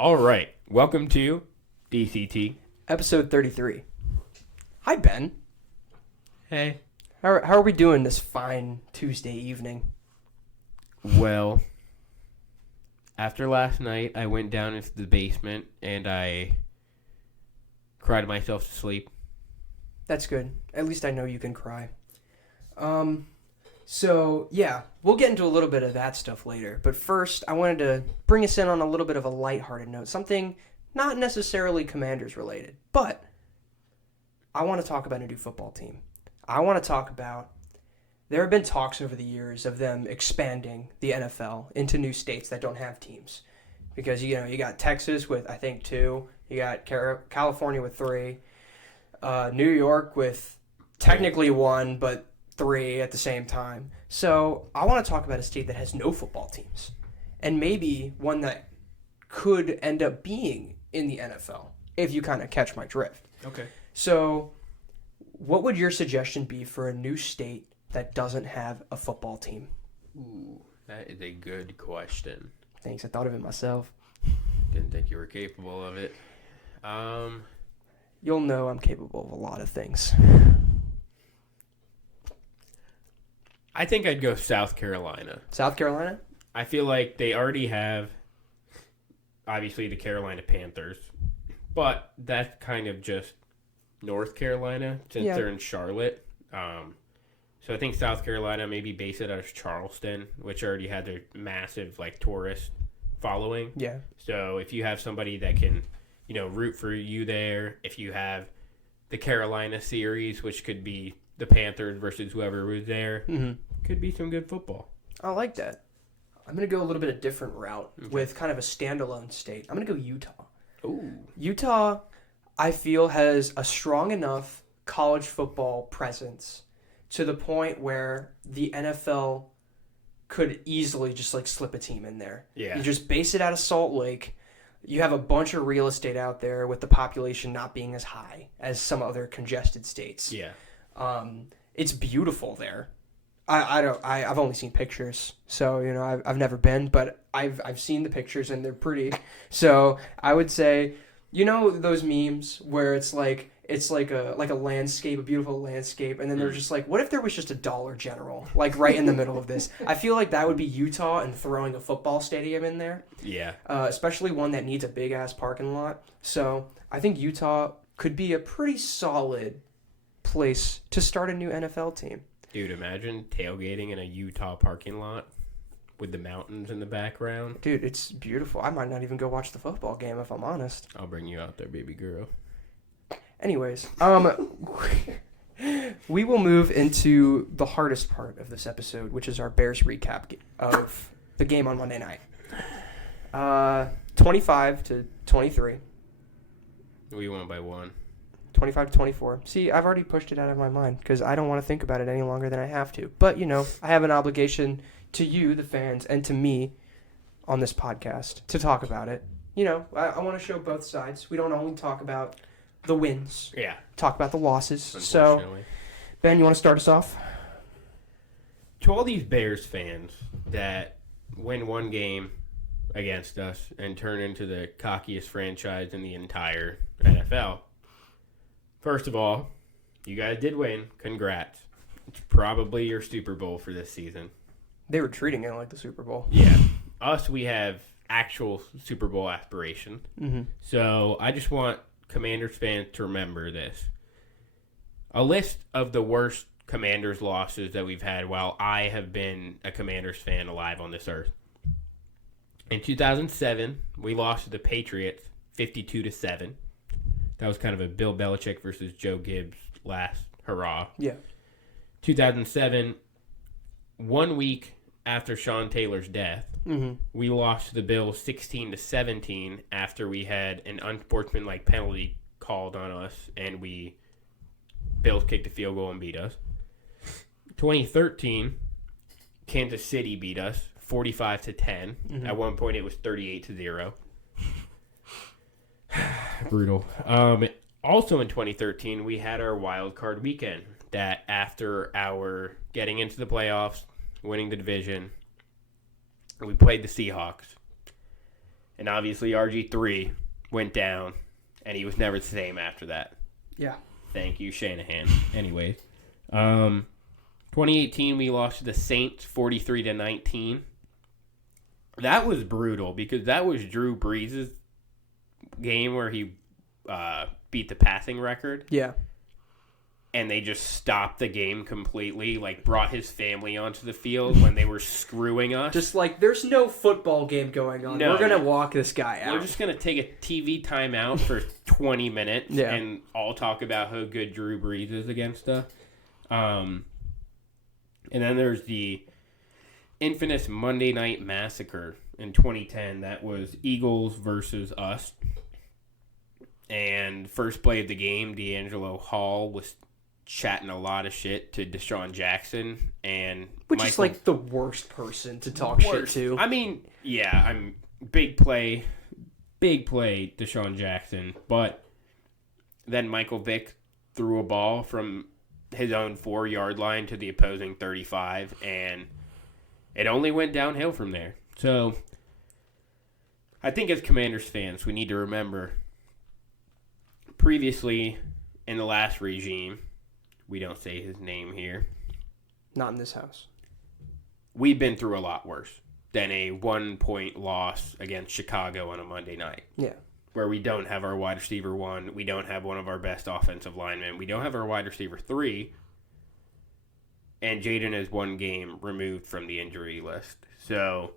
All right. Welcome to DCT. Episode 33. Hi, Ben. Hey. How are we doing this fine Tuesday evening? Well, after last night, I went down into the basement and I cried myself to sleep. That's good. At least I know you can cry. So, yeah, we'll get into a little bit of that stuff later. But first, I wanted to bring us in on a little bit of a lighthearted note. Something not necessarily Commanders related, but I want to talk about a new football team. I want to talk about, there have been talks over the years of them expanding the NFL into new states that don't have teams. Because, you got Texas with, I think, 2. You got California with 3. New York with technically 1, but 3 at the same time. So I want to talk about a state that has no football teams. And maybe one that could end up being in the NFL, if you kind of catch my drift. Okay. So what would your suggestion be for a new state that doesn't have a football team? Ooh, that is a good question. Thanks, I thought of it myself. Didn't think you were capable of it. You'll know I'm capable of a lot of things. I think I'd go South Carolina. South Carolina? I feel like they already have, obviously, the Carolina Panthers. But that's kind of just North Carolina, since they're in Charlotte. So I think South Carolina, maybe base it out of Charleston, which already had their massive, tourist following. Yeah. So if you have somebody that can, root for you there, if you have the Carolina series, which could be the Panthers versus whoever was there, could be some good football. I like that. I'm going to go a little bit of a different route with kind of a standalone state. I'm going to go Utah. Ooh. Utah, I feel, has a strong enough college football presence to the point where the NFL could easily just slip a team in there. Yeah. You just base it out of Salt Lake. You have a bunch of real estate out there with the population not being as high as some other congested states. Yeah. It's beautiful there. I've only seen pictures, so I've never been, but I've seen the pictures and they're pretty. So I would say, those memes where it's like a landscape, a beautiful landscape, and then they're just like, what if there was just a Dollar General right in the middle of this? I feel like that would be Utah and throwing a football stadium in there. Yeah. Especially one that needs a big ass parking lot. So I think Utah could be a pretty solid place to start a new NFL team. Dude, imagine tailgating in a Utah parking lot with the mountains in the background. Dude, it's beautiful. I might not even go watch the football game if I'm honest. I'll bring you out there, baby girl. Anyways, we will move into the hardest part of this episode, which is our Bears recap of the game on Monday night. 25-23. We won by 1. 25-24. See, I've already pushed it out of my mind because I don't want to think about it any longer than I have to. But, I have an obligation to you, the fans, and to me on this podcast to talk about it. I want to show both sides. We don't only talk about the wins. Yeah. Talk about the losses. So, Ben, you want to start us off? To all these Bears fans that win one game against us and turn into the cockiest franchise in the entire NFL, first of all, you guys did win. Congrats. It's probably your Super Bowl for this season. They were treating it like the Super Bowl. Yeah. Us, we have actual Super Bowl aspirations. Mm-hmm. So I just want Commanders fans to remember this. A list of the worst Commanders losses that we've had while I have been a Commanders fan alive on this earth. In 2007, we lost to the Patriots 52-7. That was kind of a Bill Belichick versus Joe Gibbs last hurrah. Yeah. 2007, 1 week after Sean Taylor's death, we lost to the Bills 16-17 after we had an unsportsmanlike penalty called on us, and Bills kicked a field goal and beat us. 2013, Kansas City beat us 45-10. At one point, it was 38-0. Brutal. Also in 2013, we had our wild card weekend that after our getting into the playoffs, winning the division, we played the Seahawks. And obviously RG3 went down, and he was never the same after that. Yeah. Thank you, Shanahan. Anyways, 2018 we lost to the Saints 43-19. That was brutal because that was Drew Brees' game where he beat the passing record. Yeah. And they just stopped the game completely, like brought his family onto the field when they were screwing us. Just like, there's no football game going on. No. We're going to walk this guy out. We're just going to take a TV timeout for 20 minutes and all talk about how good Drew Brees is against us. And then there's the infamous Monday Night Massacre in 2010. That was Eagles versus us. And first play of the game, D'Angelo Hall was chatting a lot of shit to Deshaun Jackson. Which is like the worst person to talk shit to. I mean, yeah, I'm big play Deshaun Jackson. But then Michael Vick threw a ball from his own 4-yard line to the opposing 35, and it only went downhill from there. So I think as Commanders fans, we need to remember previously in the last regime, we don't say his name here. Not in this house. We've been through a lot worse than a 1-point loss against Chicago on a Monday night. Yeah. Where we don't have our wide receiver 1, we don't have one of our best offensive linemen, we don't have our wide receiver 3, and Jaden is 1 game removed from the injury list. So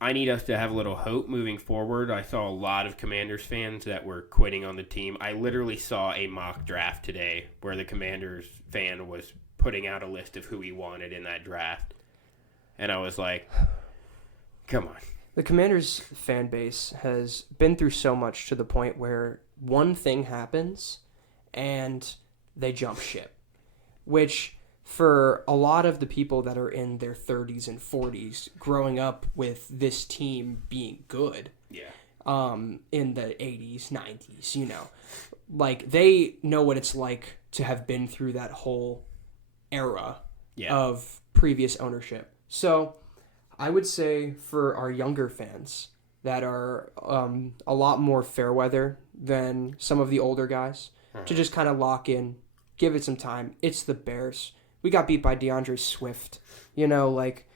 I need us to have a little hope moving forward. I saw a lot of Commanders fans that were quitting on the team. I literally saw a mock draft today where the Commanders fan was putting out a list of who he wanted in that draft. And I was like, come on. The Commanders fan base has been through so much to the point where one thing happens and they jump ship. Which, for a lot of the people that are in their 30s and 40s, growing up with this team being good, in the 80s, 90s, like, they know what it's like to have been through that whole era of previous ownership. So I would say for our younger fans that are a lot more fair weather than some of the older guys, to just kind of lock in, give it some time. It's the Bears. We got beat by DeAndre Swift. Like,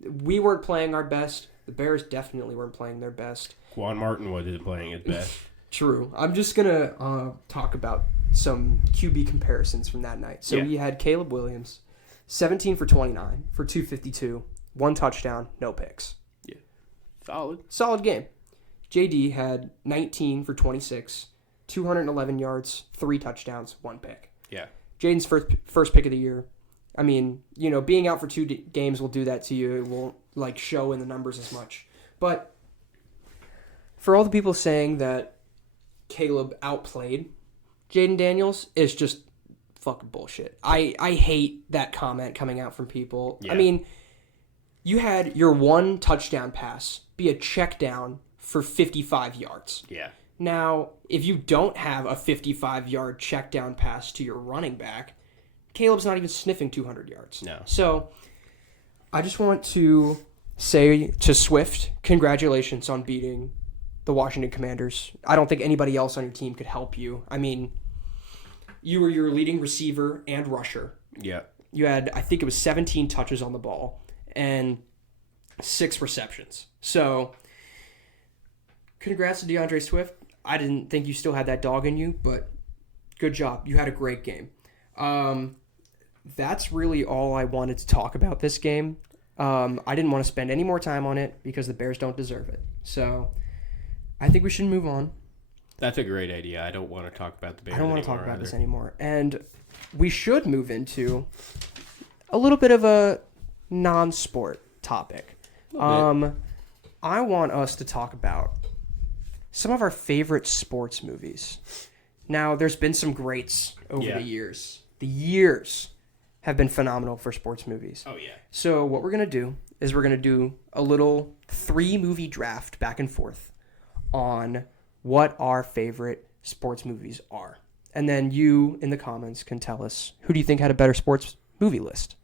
we weren't playing our best. The Bears definitely weren't playing their best. Quan Martin wasn't playing his best. True. I'm just going to talk about some QB comparisons from that night. So we had Caleb Williams, 17 for 29 for 252, 1 touchdown, no picks. Yeah. Solid game. JD had 19 for 26, 211 yards, 3 touchdowns, 1 pick. Yeah. Jaden's first pick of the year. I mean, being out for 2 games will do that to you. It won't, show in the numbers as much. But for all the people saying that Caleb outplayed Jaden Daniels, it's just fucking bullshit. I hate that comment coming out from people. Yeah. I mean, you had your 1 touchdown pass be a check down for 55 yards. Yeah. Now, if you don't have a 55-yard check down pass to your running back, Caleb's not even sniffing 200 yards. No. So I just want to say to Swift, congratulations on beating the Washington Commanders. I don't think anybody else on your team could help you. I mean, you were your leading receiver and rusher. Yeah. You had, I think it was 17 touches on the ball and 6 receptions. So congrats to DeAndre Swift. I didn't think you still had that dog in you, but good job. You had a great game. That's really all I wanted to talk about this game. I didn't want to spend any more time on it because the Bears don't deserve it. So I think we should move on. That's a great idea. I don't want to talk about the Bears I don't want to talk about this anymore. And we should move into a little bit of a non-sport topic. I want us to talk about some of our favorite sports movies. Now, there's been some greats over the years. The years have been phenomenal for sports movies. Oh, yeah. So what we're going to do is we're going to do a little 3-movie draft back and forth on what our favorite sports movies are. And then you, in the comments, can tell us who do you think had a better sports movie list.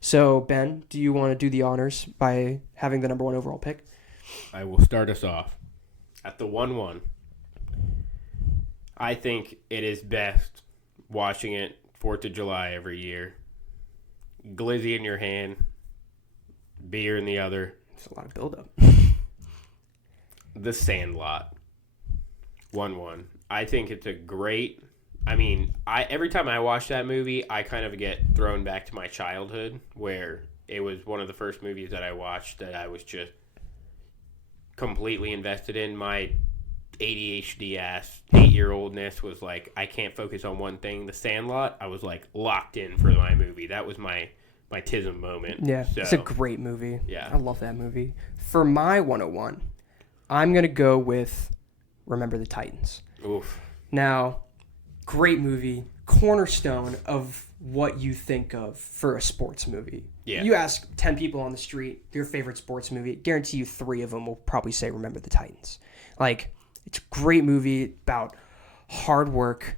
So, Ben, do you want to do the honors by having the number 1 overall pick? I will start us off. At the 1-1, I think it is best watching it 4th of July every year. Glizzy in your hand, beer in the other. It's a lot of buildup. The Sandlot. 1-1. I think it's a great... I mean, every time I watch that movie, I kind of get thrown back to my childhood, where it was one of the first movies that I watched that I was just completely invested in. My ADHD ass 8-year-oldness was like, I can't focus on one thing. The Sandlot, I was like locked in for my movie. That was my tism moment. Yeah, so, it's a great movie. Yeah. I love that movie. For my 101, I'm going to go with Remember the Titans. Oof. Now, great movie, cornerstone of what you think of for a sports movie. Yeah. You ask 10 people on the street your favorite sports movie, guarantee you 3 of them will probably say Remember the Titans. Like, it's a great movie about hard work,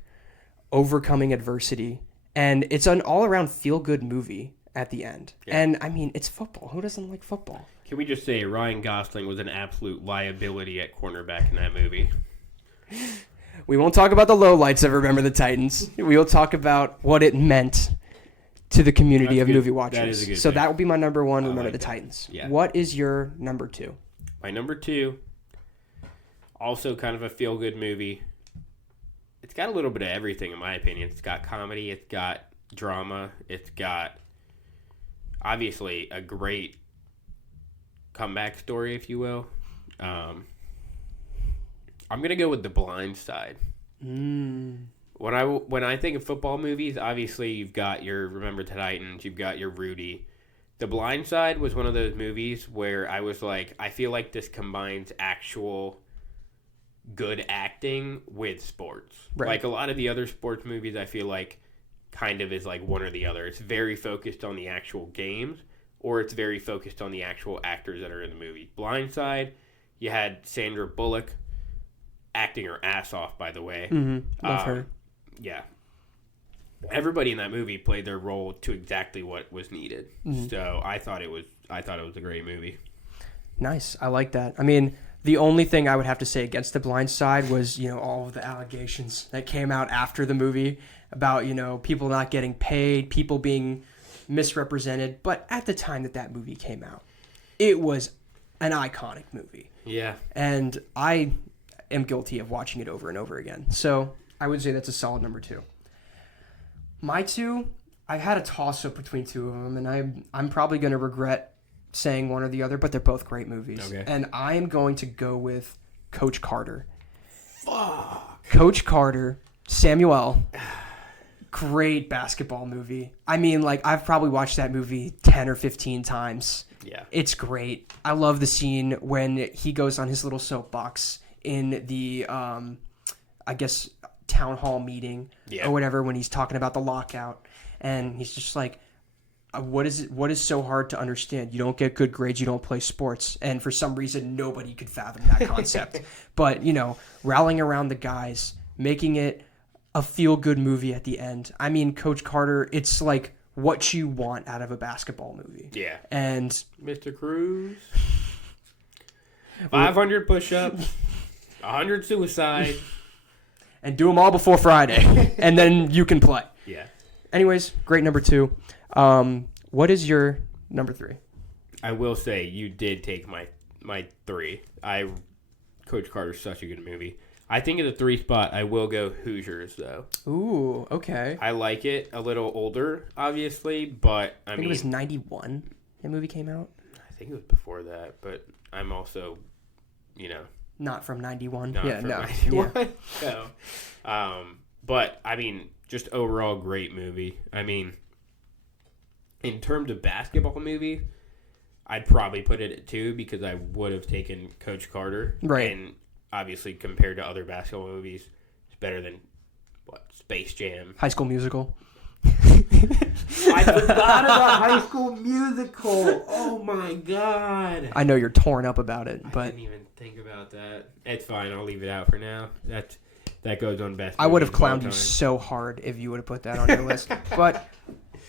overcoming adversity, and it's an all-around feel-good movie at the end. Yeah. And, I mean, it's football. Who doesn't like football? Can we just say Ryan Gosling was an absolute liability at cornerback in that movie? We won't talk about the lowlights of Remember the Titans. We will talk about what it meant to the community of movie watchers. That is a good so pick. That will be my number 1, Remember the Titans. Yeah. What is your number 2? My number 2, also kind of a feel-good movie. It's got a little bit of everything, in my opinion. It's got comedy. It's got drama. It's got, obviously, a great comeback story, if you will. I'm going to go with The Blind Side. When I think of football movies, obviously you've got your Remember the Titans, you've got your Rudy. The Blind Side was one of those movies where I was like, I feel like this combines actual good acting with sports. Right. Like a lot of the other sports movies, I feel like kind of is like one or the other. It's very focused on the actual games, or it's very focused on the actual actors that are in the movie. Blind Side, you had Sandra Bullock, acting her ass off, by the way. Mm-hmm. Love her. Yeah. Everybody in that movie played their role to exactly what was needed. Mm-hmm. So I thought it was a great movie. Nice. I like that. I mean, the only thing I would have to say against The Blind Side was, all of the allegations that came out after the movie about, people not getting paid, people being misrepresented. But at the time that movie came out, it was an iconic movie. Yeah. And I am guilty of watching it over and over again. So I would say that's a solid number 2. My 2, I had a toss-up between 2 of them, and I'm probably going to regret saying one or the other, but they're both great movies. Okay. And I am going to go with Coach Carter. Fuck. Coach Carter, Samuel. Great basketball movie. I mean, I've probably watched that movie 10 or 15 times. Yeah. It's great. I love the scene when he goes on his little soapbox in the, I guess, town hall meeting or whatever, when he's talking about the lockout, and he's just like, what is so hard to understand? You don't get good grades, you don't play sports. And for some reason, nobody could fathom that concept. But, rallying around the guys, making it a feel-good movie at the end. I mean, Coach Carter, it's like what you want out of a basketball movie. Yeah. And Mr. Cruz, 500 push-ups, 100 suicide. And do them all before Friday. And then you can play. Yeah. Anyways, great number 2. What is your number 3? I will say you did take my 3. Coach Carter's such a good movie. I think at the 3 spot, I will go Hoosiers, though. Ooh, okay. I like it. A little older, obviously, but I mean... it was 91 that movie came out? I think it was before that, but I'm also, Not from 91? Not from 91. Yeah. No. But, I mean, just overall great movie. I mean, in terms of basketball movie, I'd probably put it at 2 because I would have taken Coach Carter. Right. And obviously, compared to other basketball movies, it's better than, Space Jam. High School Musical. I forgot about High School Musical. Oh, my God. I know you're torn up about it, but... I didn't even think about that. It's fine. I'll leave it out for now. That goes on best. I would have clowned you so hard if you would have put that on your list. But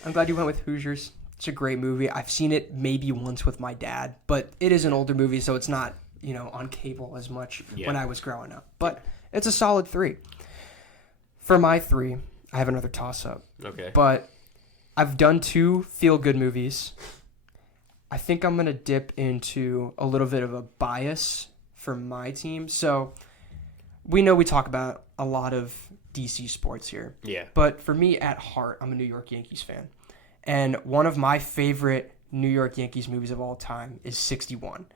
I'm glad you went with Hoosiers. It's a great movie. I've seen it maybe once with my dad, but it is an older movie, so it's not on cable as much Yeah. when I was growing up. But it's a solid 3. For my 3, I have another toss-up. Okay. But I've done 2 feel-good movies. I think I'm going to dip into a little bit of a bias for my team. So we know we talk about a lot of DC sports here. Yeah. But for me, at heart, I'm a New York Yankees fan. And one of my favorite New York Yankees movies of all time is 61.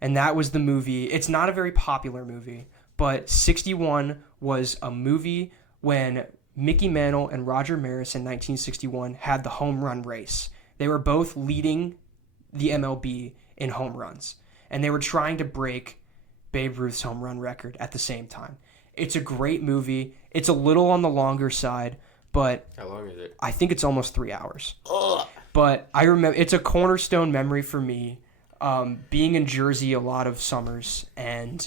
And that was the movie. It's not a very popular movie, but 61 was a movie when Mickey Mantle and Roger Maris in 1961 had the home run race. They were both leading the MLB in home runs. And they were trying to break Babe Ruth's home run record at the same time. It's a great movie. It's a little on the longer side, but How long is it? I think it's almost 3 hours. Ugh. But I remember it's a cornerstone memory for me. Being in Jersey a lot of summers and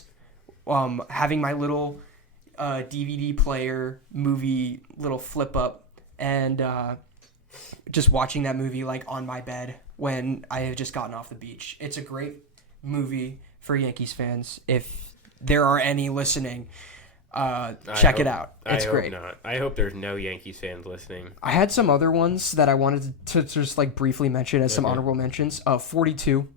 having my little DVD player movie little flip up and just watching that movie like on my bed when I had just gotten off the beach. It's a great movie for Yankees fans. If there are any listening, check it out. It's great. I hope not. I hope there's no Yankees fans listening. I had some other ones that I wanted to just like briefly mention as some honorable mentions. 42,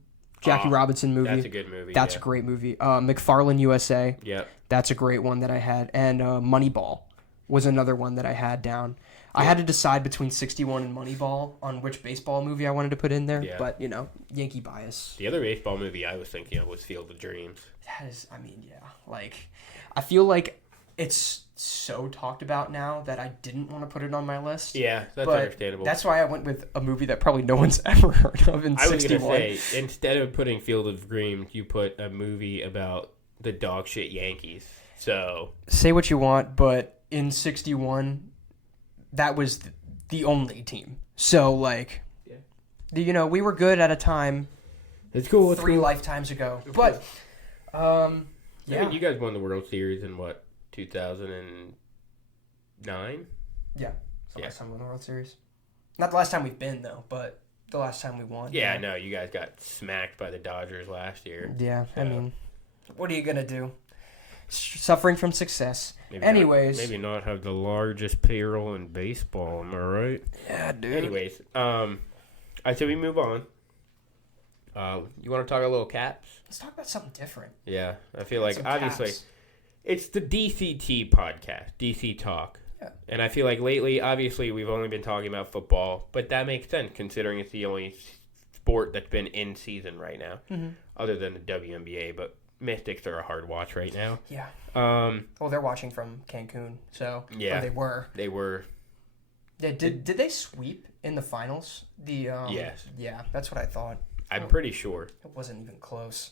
Jackie Robinson movie. That's a good movie. That's a great movie. McFarlane USA. Yep. That's a great one that I had. And Moneyball was another one that I had down. I had to decide between 61 and Moneyball on which baseball movie I wanted to put in there. Yeah. But, Yankee bias. The other baseball movie I was thinking of was Field of Dreams. That is, yeah. Like, I feel like it's so talked about now that I didn't want to put it on my list. Yeah, that's but understandable. That's why I went with a movie that probably no one's ever heard of in 61. I was going to say, instead of putting Field of Dreams, you put a movie about the dog shit Yankees. So say what you want, but in 61, that was the only team. So, like, we were good at a time. It's cool. 3 lifetimes ago. But, I mean, you guys won the World Series in what, 2009? Yeah. It's the last time we won the World Series. Not the last time we've been, though, but the last time we won. Yeah, no, you guys got smacked by the Dodgers last year. Yeah, So. I mean, what are you going to do? Suffering from success. Maybe Anyways. not have the largest payroll in baseball, am I right? Yeah, dude. Anyways, I say we move on. You want to talk a little Caps? Let's talk about something different. Yeah, I feel like Some obviously Caps. it's the DCT podcast, DC Talk. Yeah. And I feel like lately, obviously, we've only been talking about football, but that makes sense considering it's the only sport that's been in season right now, other than the WNBA. But Mystics are a hard watch right now. Yeah. Well, they're watching from Cancun, so yeah, or they were. They were. Yeah, did they sweep in the finals? Yes. Yeah, that's what I thought. I'm pretty sure. It wasn't even close.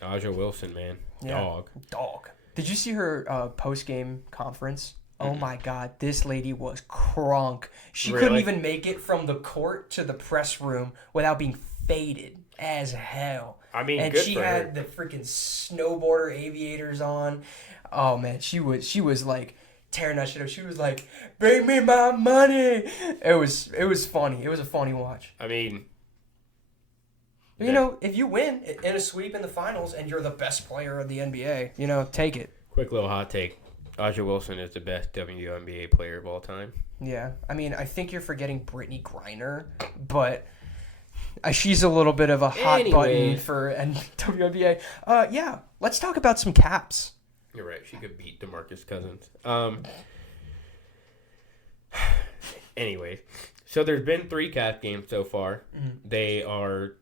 Aja Wilson, man, Yeah. Dog. Did you see her post-game conference? Oh my God, this lady was crunk. She couldn't even make it from the court to the press room without being faded as hell. I mean, and good she for had her. the freaking snowboarder aviators on. Oh man, she was like tearing that shit up. She was like, "Bring me my money." It was funny. It was a funny watch. I mean, if you win in a sweep in the finals and you're the best player of the NBA, take it. quick little hot take. Aja Wilson is the best WNBA player of all time. Yeah, I mean, I think you're forgetting Brittany Griner, but she's a little bit of a hot button for WNBA. Yeah, let's talk about some Caps. You're right. She could beat DeMarcus Cousins. Anyway, so there's been 3 Cap games so far. They are,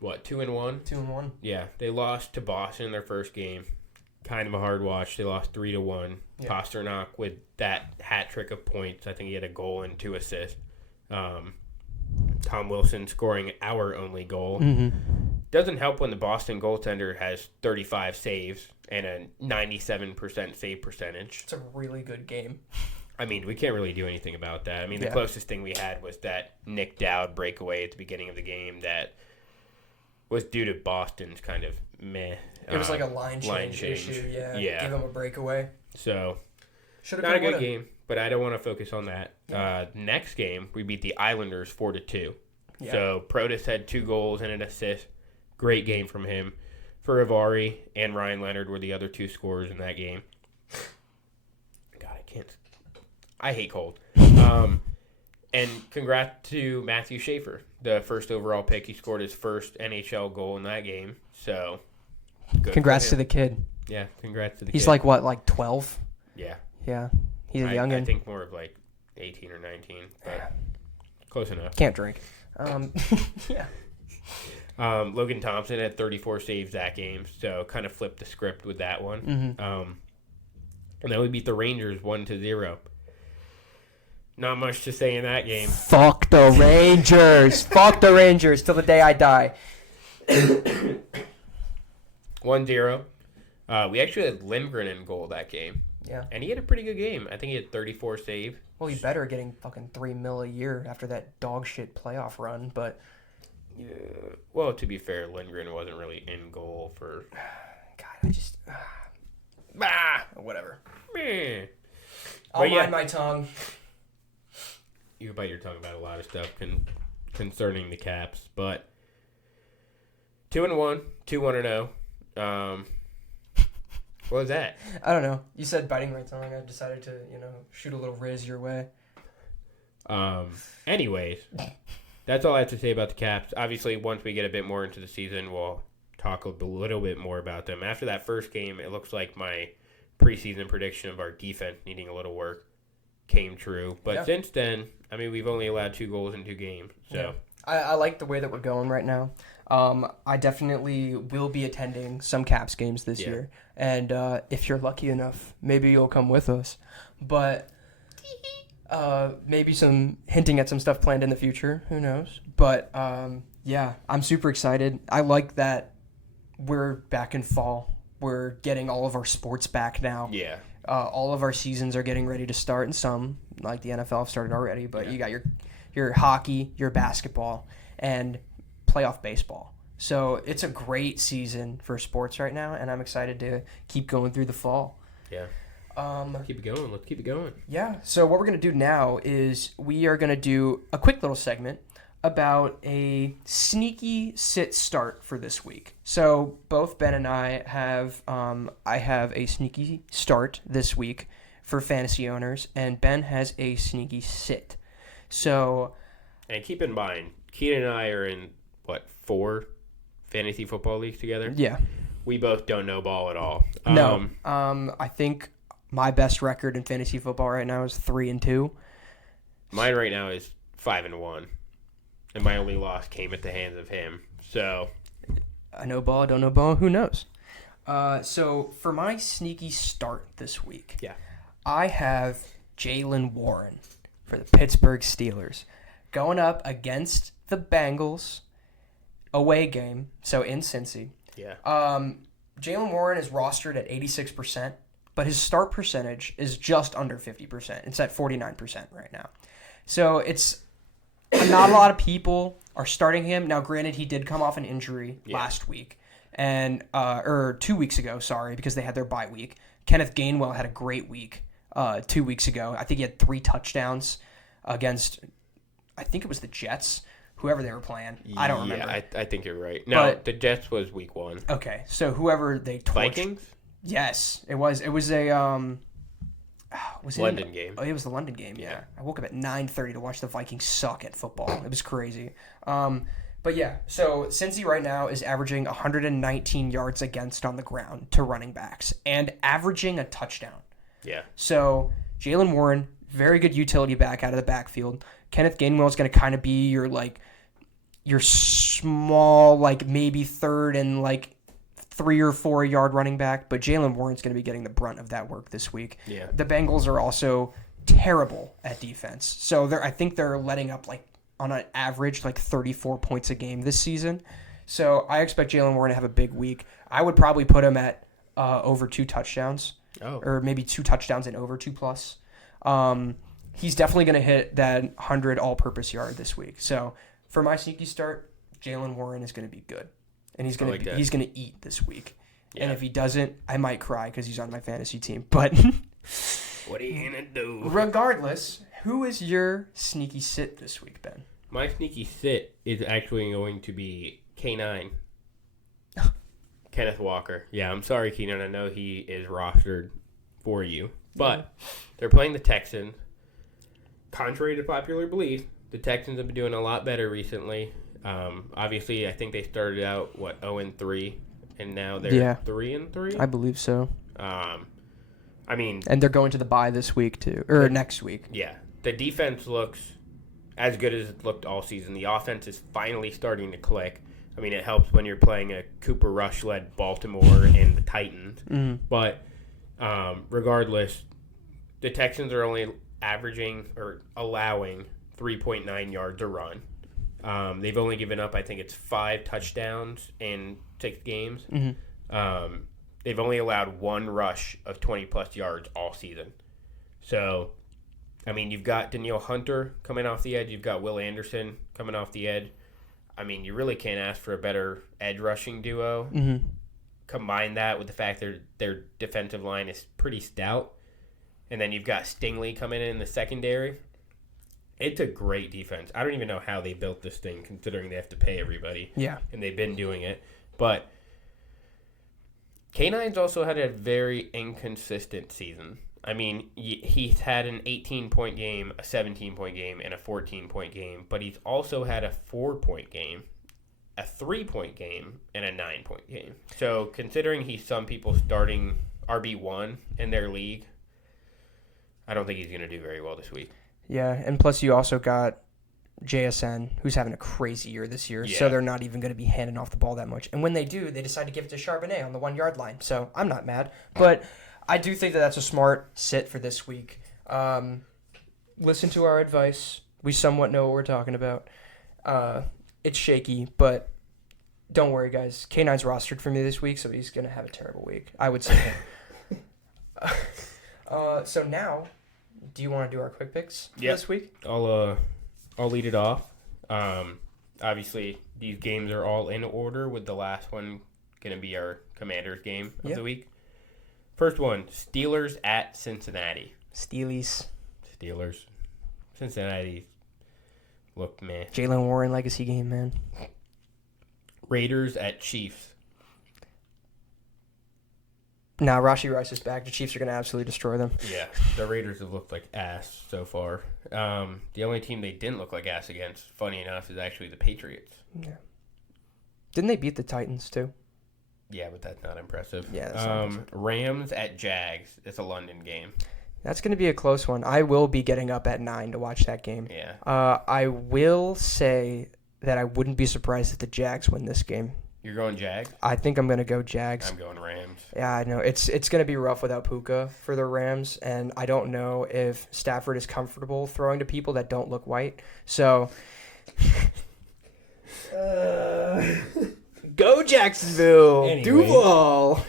2-1? 2-1. Yeah, they lost to Boston in their first game. Kind of a hard watch. They lost 3-1. Yeah. Pasternak with that hat trick of points. I think he had a goal and 2 assists. Tom Wilson scoring our only goal. Doesn't help when the Boston goaltender has 35 saves and a 97% save percentage. It's a really good game. I mean, we can't really do anything about that. I mean, the closest thing we had was that Nick Dowd breakaway at the beginning of the game that was due to Boston's kind of meh. It was like a line change issue. Yeah. Give him a breakaway. So, Should've not a good game, but I don't want to focus on that. Yeah. Next game, we beat the Islanders 4-2. Yeah. So, Protas had 2 goals and an assist. Great game from him. for Ivari and Ryan Leonard were the other two scorers in that game. God, I hate cold. And congrats to Matthew Schaefer, the first overall pick. He scored his first NHL goal in that game. So, congrats to the kid. Yeah, congrats to the kid. He's like, what, like 12? Yeah. Yeah. He's a youngin'. I think more of like 18 or 19, but close enough. Can't drink. Yeah. Logan Thompson had 34 saves that game, so kind of flipped the script with that one. Mm-hmm. And then we beat the Rangers 1-0. Not much to say in that game. Fuck the Rangers. Fuck the Rangers till the day I die. 1-0. We actually had Lindgren in goal that game. Yeah. And he had a pretty good game. I think he had 34 saves. Well, you better getting fucking $3 million a year after that dog shit playoff run, but... Yeah. Well, to be fair, Lindgren wasn't really in goal for... God, I just... Whatever. Meh. I'll mind my tongue. You bite your tongue about a lot of stuff concerning the Caps, but 2-1, 2-1-0. What was that? I don't know. You said biting my tongue. I decided to, shoot a little riz your way. Anyways, that's all I have to say about the Caps. Obviously, once we get a bit more into the season, we'll talk a little bit more about them. After that first game, it looks like my preseason prediction of our defense needing a little work came true. But since then, I mean, we've only allowed 2 goals in 2 games. So yeah. I like the way that we're going right now. I definitely will be attending some Caps games this year. And if you're lucky enough, maybe you'll come with us. But maybe some hinting at some stuff planned in the future. Who knows? But yeah, I'm super excited. I like that we're back in fall. We're getting all of our sports back now. Yeah. All of our seasons are getting ready to start, and some, like the NFL, have started already. But you got your hockey, your basketball, and playoff baseball. So it's a great season for sports right now, and I'm excited to keep going through the fall. Yeah. Keep it going. Let's keep it going. Yeah. So what we're going to do now is we are going to do a quick little segment about a sneaky sit start for this week. So both Ben and I have a sneaky start this week for fantasy owners, and Ben has a sneaky sit. So, and keep in mind, Keenan and I are in 4 fantasy football leagues together. Yeah, we both don't know ball at all. No, I think my best record in fantasy football right now is 3-2. Mine right now is 5-1. And my only loss came at the hands of him. So I know ball, I don't know ball, who knows? So for my sneaky start this week, I have Jaylen Warren for the Pittsburgh Steelers going up against the Bengals away game, so in Cincy. Yeah. Jaylen Warren is rostered at 86%, but his start percentage is just under 50%. It's at 49% right now. So it's... not a lot of people are starting him. Now, granted, he did come off an injury last week, and or 2 weeks ago, because they had their bye week. Kenneth Gainwell had a great week 2 weeks ago. I think he had 3 touchdowns against, I think it was the Jets, whoever they were playing. I don't remember. I think you're right. No, the Jets was week 1. Okay, so whoever they torched. Vikings? Yes, it was. It was a London game. Oh, it was the London game, yeah. I woke up at 9:30 to watch the Vikings suck at football. It was crazy. But yeah, so Cincy right now is averaging 119 yards against on the ground to running backs and averaging a touchdown. Yeah. So Jaylen Warren, very good utility back out of the backfield. Kenneth Gainwell is going to kind of be your small, maybe third and 3 or 4 yard running back, but Jaylen Warren's going to be getting the brunt of that work this week. Yeah. The Bengals are also terrible at defense. So I think they're letting up on an average 34 points a game this season. So I expect Jaylen Warren to have a big week. I would probably put him at over 2 touchdowns. Oh. Or maybe 2 touchdowns and over 2+. He's definitely going to hit that 100 all-purpose yard this week. So for my sneaky start, Jaylen Warren is going to be good. And he's gonna eat this week. Yeah. And if he doesn't, I might cry because he's on my fantasy team. But what are you gonna do? Regardless, who is your sneaky sit this week, Ben? My sneaky sit is actually going to be K9. Kenneth Walker. Yeah, I'm sorry, Keenan. I know he is rostered for you. But they're playing the Texans. Contrary to popular belief, the Texans have been doing a lot better recently. Obviously, I think they started out, 0-3, and now they're 3-3? I believe so. I mean... And they're going to the bye this week, too. Or next week. Yeah. The defense looks as good as it looked all season. The offense is finally starting to click. I mean, it helps when you're playing a Cooper Rush-led Baltimore and the Titans. Mm-hmm. But regardless, the Texans are only averaging or allowing 3.9 yards a run. They've only given up, I think it's 5 touchdowns in 6 games. Mm-hmm. They've only allowed 1 rush of 20-plus yards all season. So, I mean, you've got Danielle Hunter coming off the edge. You've got Will Anderson coming off the edge. I mean, you really can't ask for a better edge rushing duo. Mm-hmm. Combine that with the fact that their defensive line is pretty stout. And then you've got Stingley coming in the secondary. It's a great defense. I don't even know how they built this thing, considering they have to pay everybody. Yeah. And they've been doing it. But K9's also had a very inconsistent season. I mean, he's had an 18-point game, a 17-point game, and a 14-point game. But he's also had a 4-point game, a 3-point game, and a 9-point game. So considering he's some people's starting RB1 in their league, I don't think he's going to do very well this week. Yeah, and plus you also got JSN, who's having a crazy year this year, so they're not even going to be handing off the ball that much. And when they do, they decide to give it to Charbonnet on the 1-yard line. So I'm not mad. But I do think that that's a smart sit for this week. Listen to our advice. We somewhat know what we're talking about. It's shaky, but don't worry, guys. K9's rostered for me this week, so he's going to have a terrible week. I would say him. So now, do you want to do our quick picks for this week? I'll lead it off. Obviously, these games are all in order, with the last one going to be our Commanders game of the week. First one, Steelers at Cincinnati. Steelers. Cincinnati looked meh. Jalen Warren legacy game, man. Raiders at Chiefs. Now, Rashee Rice is back. The Chiefs are going to absolutely destroy them. Yeah, the Raiders have looked like ass so far. The only team they didn't look like ass against, funny enough, is actually the Patriots. Yeah. Didn't they beat the Titans, too? Yeah, but that's not impressive. Yeah, that's not impressive. Rams at Jags. It's a London game. That's going to be a close one. I will be getting up at 9 to watch that game. Yeah. I will say that I wouldn't be surprised if the Jags win this game. You're going Jags? I think I'm going to go Jags. I'm going Rams. Yeah, I know. It's going to be rough without Puka for the Rams, and I don't know if Stafford is comfortable throwing to people that don't look white. So, go Jacksonville! Anyway, Duval!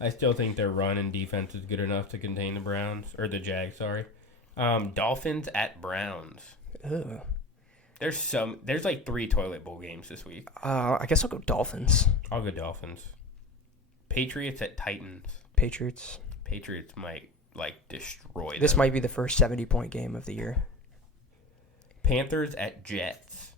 I still think their run and defense is good enough to contain the Jags, sorry. Dolphins at Browns. Ugh. There's like 3 toilet bowl games this week. I guess I'll go Dolphins. I'll go Dolphins. Patriots at Titans. Patriots. Patriots might destroy them. This might be the first 70-point game of the year. Panthers at Jets.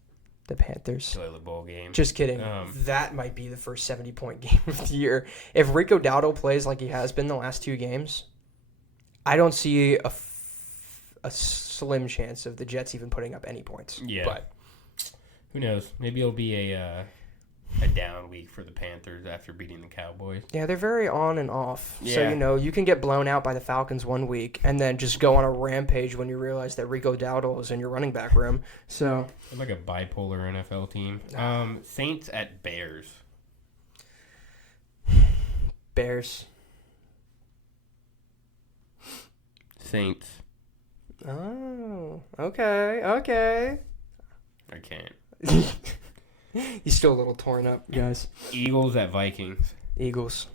The Panthers. Toilet bowl game. Just kidding. That might be the first 70-point game of the year. If Rico Dowdle plays like he has been the last 2 games, I don't see a slim chance of the Jets even putting up any points. Yeah. But who knows? Maybe it'll be a down week for the Panthers after beating the Cowboys. Yeah, they're very on and off. Yeah. So, you can get blown out by the Falcons one week and then just go on a rampage when you realize that Rico Dowdle is in your running back room. So I'm like a bipolar NFL team. Saints at Bears. Bears. Saints. Oh, okay. I can't. He's still a little torn up, guys. Eagles at Vikings. Eagles,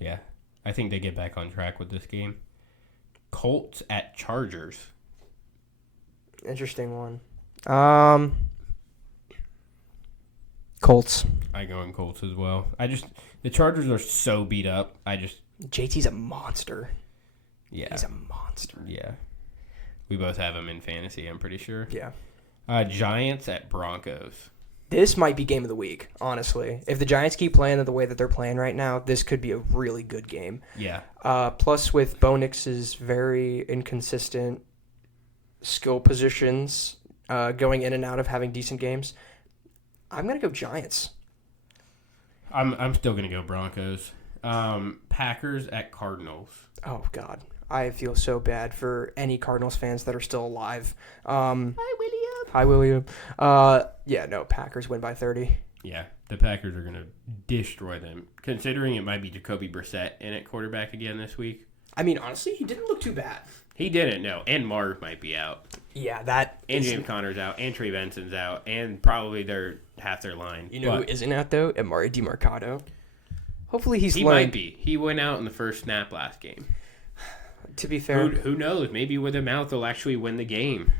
yeah. I think they get back on track with this game. Colts at Chargers. Interesting one. Colts. I go in Colts as well. The Chargers are so beat up. JT's a monster. Yeah. He's a monster. Yeah. We both have him in fantasy, I'm pretty sure. Yeah. Giants at Broncos. This might be game of the week, honestly. If the Giants keep playing the way that they're playing right now, this could be a really good game. Yeah. Plus, with Bo Nix's very inconsistent skill positions, going in and out of having decent games, I'm gonna go Giants. I'm still gonna go Broncos. Packers at Cardinals. Oh God, I feel so bad for any Cardinals fans that are still alive. Hi, William. Hi, William. Yeah, no, Packers win by 30. Yeah, the Packers are gonna destroy them. Considering it might be Jacoby Brissett in at quarterback again this week. I mean, honestly, he didn't look too bad. He didn't, no. And Marv might be out. Yeah, that. And James Conner's out. And Trey Benson's out. And probably half their line. You know who isn't out, though? Amari DiMercado. Hopefully he might be. He went out in the first snap last game. To be fair. Who knows? Maybe with him out, they'll actually win the game.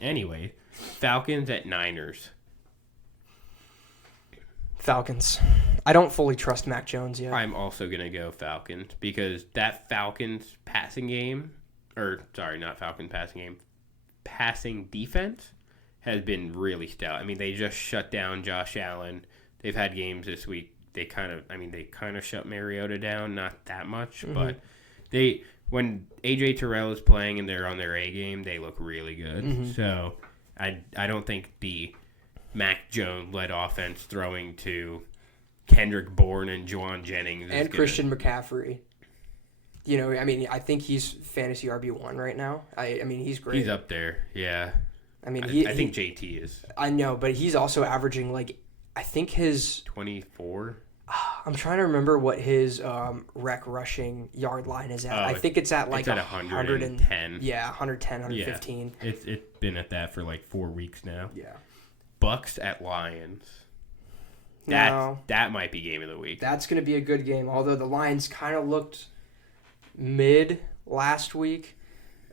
Anyway, Falcons at Niners. Falcons. I don't fully trust Mac Jones yet. I'm also going to go Falcons because that Falcons passing game, not Falcons passing game, passing defense has been really stout. I mean, they just shut down Josh Allen. They've had games this week. They kind of shut Mariota down, not that much, but when AJ Terrell is playing and they're on their A game, they look really good. So I don't think the Mac Jones led offense throwing to Kendrick Bourne and Juwan Jennings and Christian McCaffrey. You know, I mean, I think he's fantasy RB1 right now. I mean, he's great. He's up there, yeah. I mean, I think JT is. I know, but he's also averaging I think his 24. I'm trying to remember what his rec rushing yard line is at. I think it's at 110. Yeah, 110, 115. Yeah. It's been at that for 4 weeks now. Yeah. Bucks at Lions. That might be game of the week. That's going to be a good game, although the Lions kind of looked mid last week.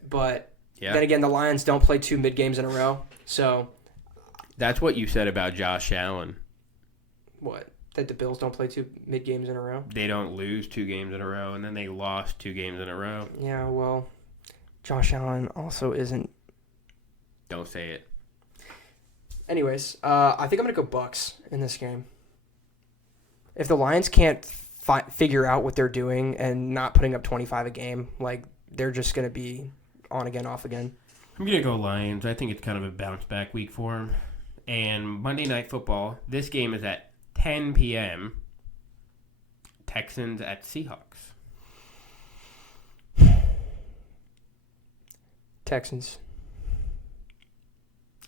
But then again, the Lions don't play 2 mid games in a row. So that's what you said about Josh Allen. What? That the Bills don't play 2 mid games in a row? They don't lose 2 games in a row, and then they lost 2 games in a row. Yeah, well, Josh Allen also isn't. Don't say it. Anyways, I think I'm going to go Bucks in this game. If the Lions can't figure out what they're doing and not putting up 25 a game, they're just going to be on again, off again. I'm going to go Lions. I think it's kind of a bounce-back week for them. And Monday Night Football, this game is at 10 p.m. Texans at Seahawks. Texans.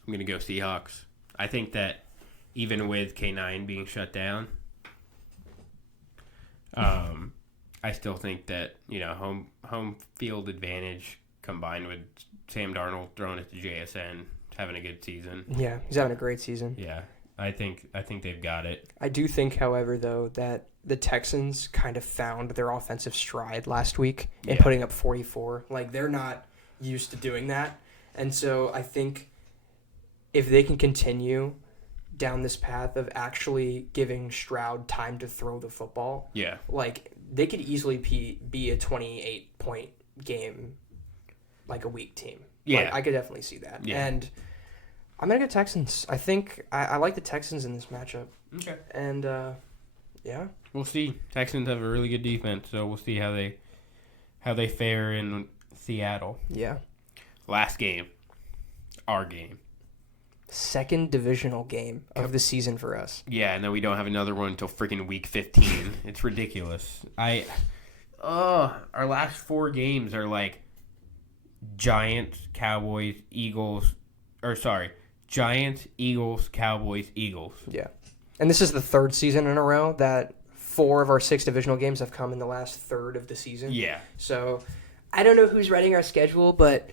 I'm going to go Seahawks. I think that even with K9 being shut down, I still think that, home field advantage combined with Sam Darnold throwing it to JSN, having a good season. Yeah, he's having a great season. Yeah, I think they've got it. I do think, however, though, that the Texans kind of found their offensive stride last week in putting up 44. They're not used to doing that. And so I think if they can continue down this path of actually giving Stroud time to throw the football, they could easily be a 28-point game, a week team. Yeah. I could definitely see that. Yeah. And I'm going to go Texans. I think I like the Texans in this matchup. Okay. And, yeah. We'll see. Texans have a really good defense, so we'll see how they fare in Seattle. Yeah. Last game. Our game. Second divisional game of the season for us. Yeah, and then we don't have another one until freaking week 15. It's ridiculous. Our last 4 games are Giants, Cowboys, Eagles. Giants, Eagles, Cowboys, Eagles. Yeah. And this is the 3rd season in a row that 4 of our 6 divisional games have come in the last third of the season. Yeah. So, I don't know who's writing our schedule, but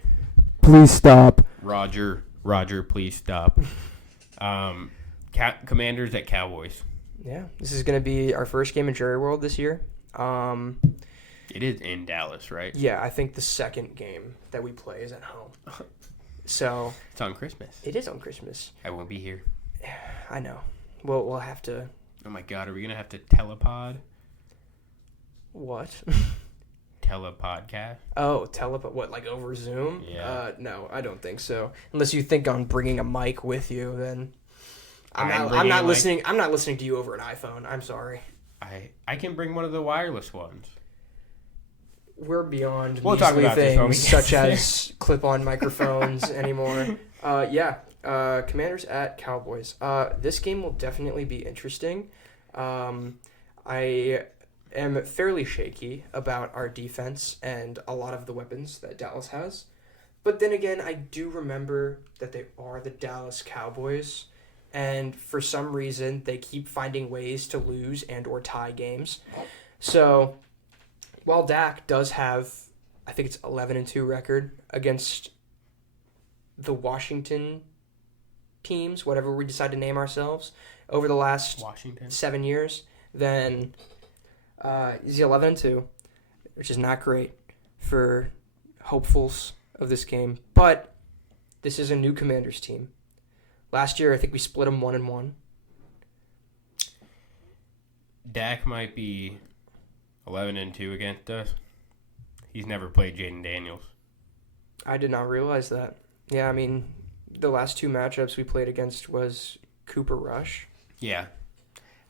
please stop. Roger, please stop. Commanders at Cowboys. Yeah, this is going to be our first game in Jerry World this year. It is in Dallas, right? Yeah, I think the second game that we play is at home. So it's on Christmas. It is on Christmas. I won't be here. I know. We'll have to. Oh my God, are we gonna have to telepod? What? Telepodcast? Oh, what, over Zoom? Yeah. No, I don't think so. Unless you think on bringing a mic with you, then. I'm not listening. I'm not listening to you over an iPhone. I'm sorry. I can bring one of the wireless ones. We're beyond We'll talk about things this such as clip-on microphones anymore. Commanders at Cowboys. This game will definitely be interesting. I am fairly shaky about our defense and a lot of the weapons that Dallas has. But then again, I do remember that they are the Dallas Cowboys, and for some reason, they keep finding ways to lose and or tie games. So, while Dak does have, I think it's 11-2 record against the Washington teams, whatever we decide to name ourselves, over the last 7 years, then he's 11-2, which is not great for hopefuls of this game. But this is a new Commanders team. Last year, I think we split them 1-1. Dak might be 11-2 against us. He's never played Jaden Daniels. I did not realize that. Yeah, I mean, the last 2 matchups we played against was Cooper Rush. Yeah.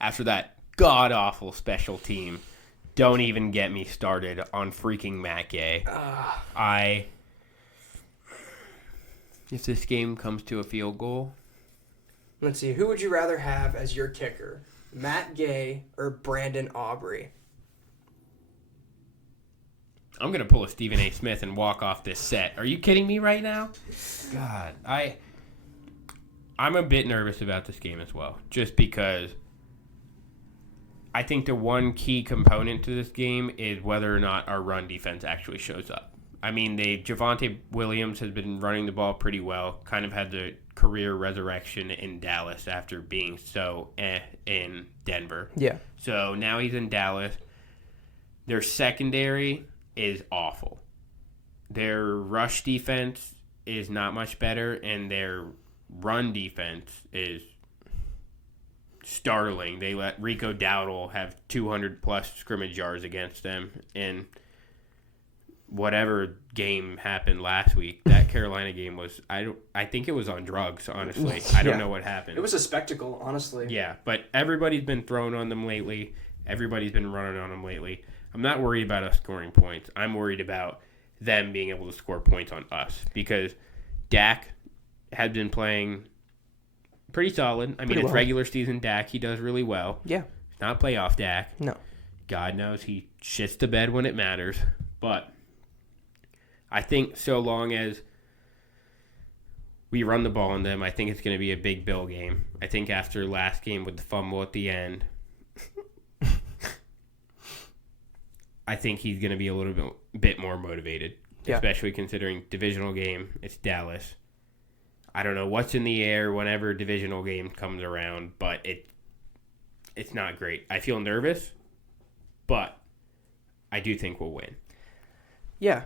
After that god-awful special team, don't even get me started on freaking Matt Gay. If this game comes to a field goal... Let's see, who would you rather have as your kicker? Matt Gay or Brandon Aubrey? I'm going to pull a Stephen A. Smith and walk off this set. Are you kidding me right now? God, I'm a bit nervous about this game as well, just because I think the one key component to this game is whether or not our run defense actually shows up. I mean, Javonte Williams has been running the ball pretty well, kind of had the career resurrection in Dallas after being so in Denver. Yeah. So now he's in Dallas. Their secondary is awful. Their rush defense is not much better, and their run defense is startling. They let Rico Dowdle have 200-plus scrimmage yards against them in whatever game happened last week. That Carolina game was, I think it was on drugs, honestly. I don't know what happened. It was a spectacle, honestly. Yeah, but everybody's been throwing on them lately. Everybody's been running on them lately. I'm not worried about us scoring points. I'm worried about them being able to score points on us, because Dak had been playing pretty solid. I mean, it's regular season Dak. He does really well. Yeah. It's not playoff Dak. No. God knows he shits the bed when it matters. But I think so long as we run the ball on them, I think it's going to be a big Bill game. I think after last game with the fumble at the end, I think he's going to be a little bit more motivated, especially considering divisional game. It's Dallas. I don't know what's in the air whenever divisional game comes around, but it's not great. I feel nervous, but I do think we'll win. Yeah,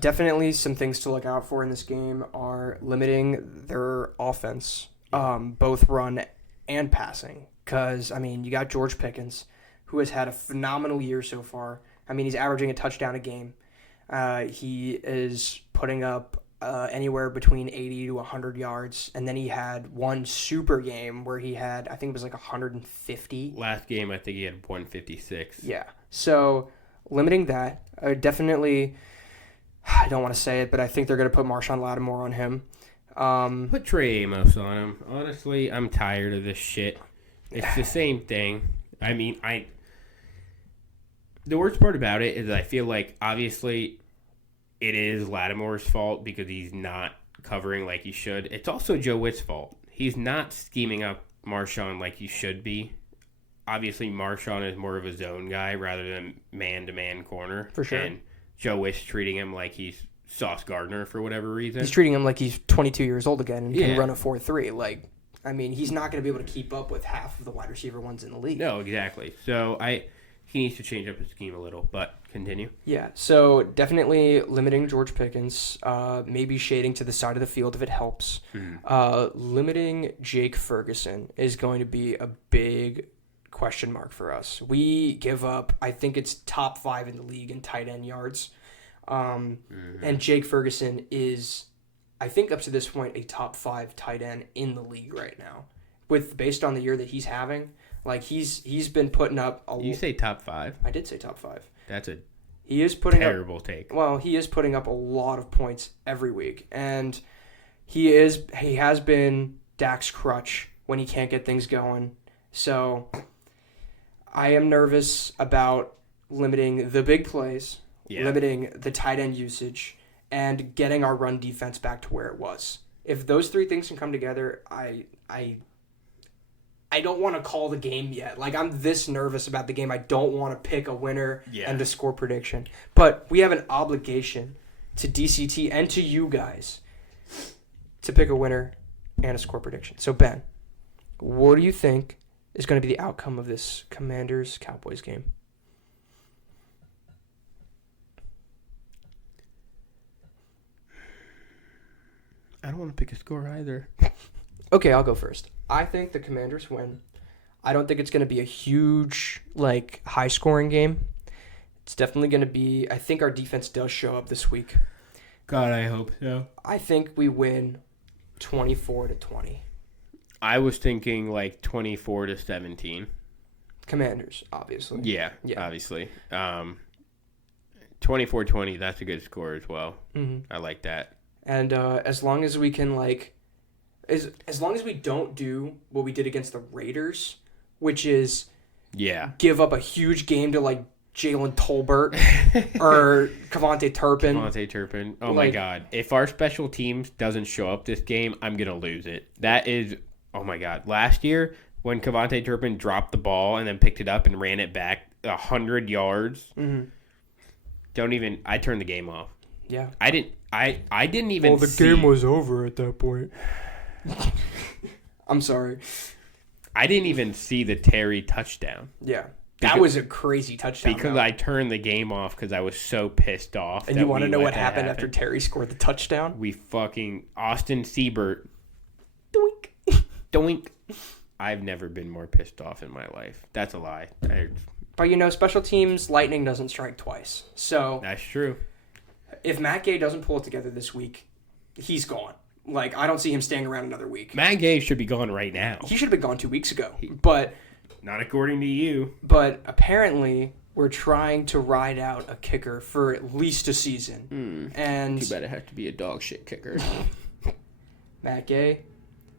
definitely some things to look out for in this game are limiting their offense, both run and passing. Because, I mean, you got George Pickens, who has had a phenomenal year so far. I mean, he's averaging a touchdown a game. He is putting up anywhere between 80 to 100 yards. And then he had one super game where he had, I think it was like 150. Last game, I think he had 156. Yeah. So limiting that, definitely, I don't want to say it, but I think they're going to put Marshawn Lattimore on him. Put Trey Amos on him. Honestly, I'm tired of this shit. It's the same thing. I mean, the worst part about it is I feel like, obviously, it is Lattimore's fault because he's not covering like he should. It's also Joe Witt's fault. He's not scheming up Marshawn like he should be. Obviously, Marshawn is more of a zone guy rather than man-to-man corner. For sure. And Joe Witt's treating him like he's Sauce Gardner for whatever reason. He's treating him like he's 22 years old again and can run a 4.3. Like, I mean, he's not going to be able to keep up with half of the wide receiver ones in the league. No, exactly. So he needs to change up his scheme a little, but continue. Yeah, so definitely limiting George Pickens, maybe shading to the side of the field if it helps. Limiting Jake Ferguson is going to be a big question mark for us. We give up, I think it's top 5 in the league in tight end yards. And Jake Ferguson is, I think up to this point, a top 5 tight end in the league right now. based on the year that he's having. Like he's been putting up You say top 5? I did say top 5. That's a He is putting terrible take. Well, he is putting up a lot of points every week, and he has been Dak's crutch when he can't get things going. So I am nervous about limiting the big plays, limiting the tight end usage, and getting our run defense back to where it was. If those 3 things can come together, I don't want to call the game yet. Like, I'm this nervous about the game. I don't want to pick a winner and a score prediction. But we have an obligation to DCT and to you guys to pick a winner and a score prediction. So, Ben, what do you think is going to be the outcome of this Commanders-Cowboys game? I don't want to pick a score either. Okay, I'll go first. I think the Commanders win. I don't think it's going to be a huge, high-scoring game. It's definitely going to be... I think our defense does show up this week. God, I hope so. I think we win 24-20. I was thinking 24-17. Commanders, obviously. Yeah. Obviously. 24-20, that's a good score as well. Mm-hmm. I like that. And as long as we can, as long as we don't do what we did against the Raiders, which is give up a huge game to, Jalen Tolbert or Kevontae Turpin. Oh, my God. If our special teams doesn't show up this game, I'm going to lose it. That is, oh, my God. Last year, when Kevontae Turpin dropped the ball and then picked it up and ran it back 100 yards, I turned the game off. Yeah. I didn't even Well, the game was over at that point. I'm sorry. I didn't even see the Terry touchdown. Yeah. That was a crazy touchdown. Because I turned the game off because I was so pissed off. And you want to know what happened after Terry scored the touchdown? We fucking... Austin Siebert. Doink. Doink. I've never been more pissed off in my life. That's a lie. But, special teams, lightning doesn't strike twice. So... That's true. If Matt Gay doesn't pull it together this week, he's gone. I don't see him staying around another week. Matt Gay should be gone right now. He should have been gone 2 weeks ago. But... Not according to you. But apparently, we're trying to ride out a kicker for at least a season. And Too bad it has to be a dog shit kicker. Matt Gay,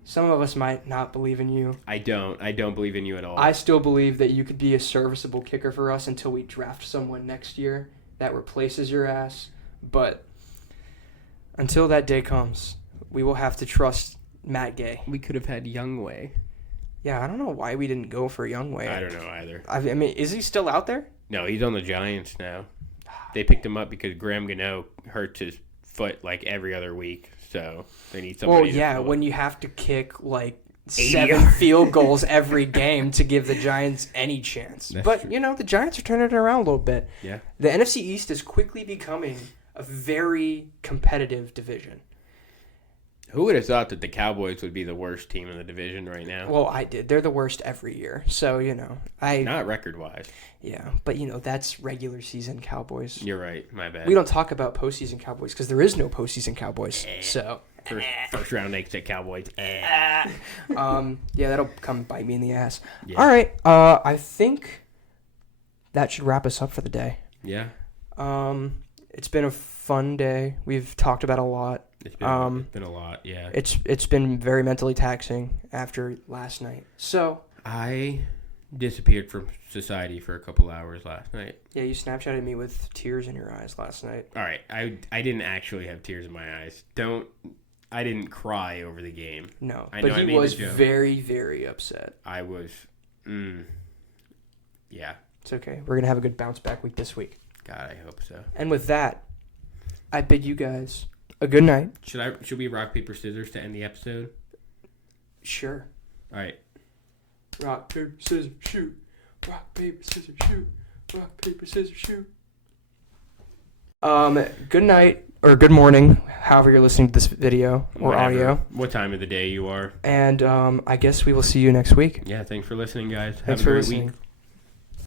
some of us might not believe in you. I don't believe in you at all. I still believe that you could be a serviceable kicker for us until we draft someone next year that replaces your ass. But until that day comes, we will have to trust Matt Gay. We could have had Youngway. Yeah, I don't know why we didn't go for Youngway. I don't know either. I mean, is he still out there? No, he's on the Giants now. They picked him up because Graham Gano hurts his foot every other week, so they need somebody. Well, yeah, when you have to kick 7 field goals every game to give the Giants any chance. But true. The Giants are turning it around a little bit. Yeah. The NFC East is quickly becoming a very competitive division. Who would have thought that the Cowboys would be the worst team in the division right now? Well, I did. They're the worst every year. So, Not record-wise. Yeah, but, that's regular season Cowboys. You're right. My bad. We don't talk about postseason Cowboys because there is no postseason Cowboys. So... First round exit Cowboys. Yeah, that'll come bite me in the ass. Yeah. All right. I think that should wrap us up for the day. Yeah. It's been a fun day. We've talked about a lot. It's been a lot, yeah. It's been very mentally taxing after last night. So I disappeared from society for a couple hours last night. Yeah, you Snapchatted me with tears in your eyes last night. All right, I didn't actually have tears in my eyes. I didn't cry over the game. No, but he was very, very upset. I was, yeah. It's okay. We're gonna have a good bounce back week this week. God, I hope so. And with that, I bid you guys a good night. Should we rock, paper, scissors to end the episode? Sure. All right. Rock, paper, scissors, shoot. Rock, paper, scissors, shoot. Rock, paper, scissors, shoot. Good night or good morning, however you're listening to this video or audio. What time of the day you are. And I guess we will see you next week. Yeah, thanks for listening, guys. Thanks for listening. Week.